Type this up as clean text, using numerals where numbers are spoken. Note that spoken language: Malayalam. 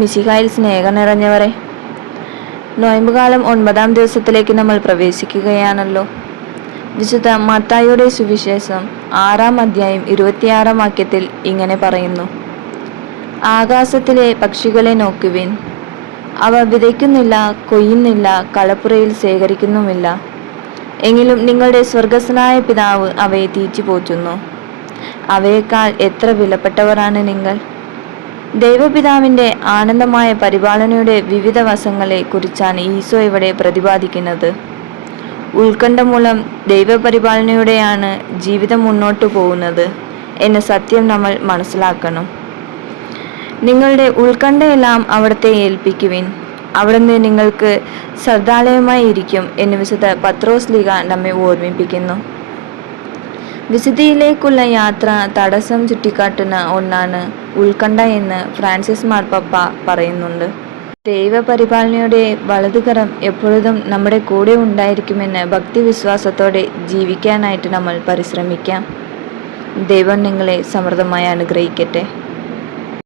മിശിഹായിൽ സ്നേഹം നിറഞ്ഞവരെ, നോയമ്പുകാലം 9-ാം ദിവസത്തിലേക്ക് നമ്മൾ പ്രവേശിക്കുകയാണല്ലോ. വിശുദ്ധ മത്തായിയുടെ സുവിശേഷം 6-ാം അധ്യായം 26-ാം വാക്യത്തിൽ ഇങ്ങനെ പറയുന്നു: ആകാശത്തിലെ പക്ഷികളെ നോക്കുവിൻ, അവ വിതയ്ക്കുന്നില്ല, കൊയ്യുന്നില്ല, കളപ്പുരയിൽ ശേഖരിക്കുന്നുമില്ല, എങ്കിലും നിങ്ങളുടെ സ്വർഗസ്ഥനായ പിതാവ് അവയെ തീറ്റിപ്പോറ്റുന്നു. അവയേക്കാൾ എത്ര വിലപ്പെട്ടവരാണ് നിങ്ങൾ. ദൈവപിതാവിൻ്റെ ആനന്ദമായ പരിപാലനയുടെ വിവിധ വശങ്ങളെ കുറിച്ചാണ് ഈശോ ഇവിടെ പ്രതിപാദിക്കുന്നത്. ഉത്കണ്ഠ മൂലം ദൈവപരിപാലനയോടെയാണ് ജീവിതം മുന്നോട്ടു പോകുന്നത് എന്ന സത്യം നമ്മൾ മനസ്സിലാക്കണം. നിങ്ങളുടെ ഉത്കണ്ഠയെല്ലാം അവിടുത്തെ ഏൽപ്പിക്കുവിൻ, അവിടുന്ന് നിങ്ങൾക്ക് ശ്രദ്ധാലയമായി ഇരിക്കും എന്ന് വിശുദ്ധ പത്രോസ്ലീഹ നമ്മെ ഓർമ്മിപ്പിക്കുന്നു. വിശുദ്ധിയിലേക്കുള്ള യാത്ര തടസ്സം ചൂണ്ടിക്കാട്ടുന്ന ഒന്നാണ് ഉത്കണ്ഠ എന്ന് ഫ്രാൻസിസ് മാർപ്പാപ്പ പറയുന്നുണ്ട്. ദൈവപരിപാലനയുടെ വലതുകരം എപ്പോഴും നമ്മുടെ കൂടെ ഉണ്ടായിരിക്കുമെന്ന് ഭക്തിവിശ്വാസത്തോടെ ജീവിക്കാനായിട്ട് നമ്മൾ പരിശ്രമിക്കാം. ദൈവം നിങ്ങളെ സമൃദ്ധമായി അനുഗ്രഹിക്കട്ടെ.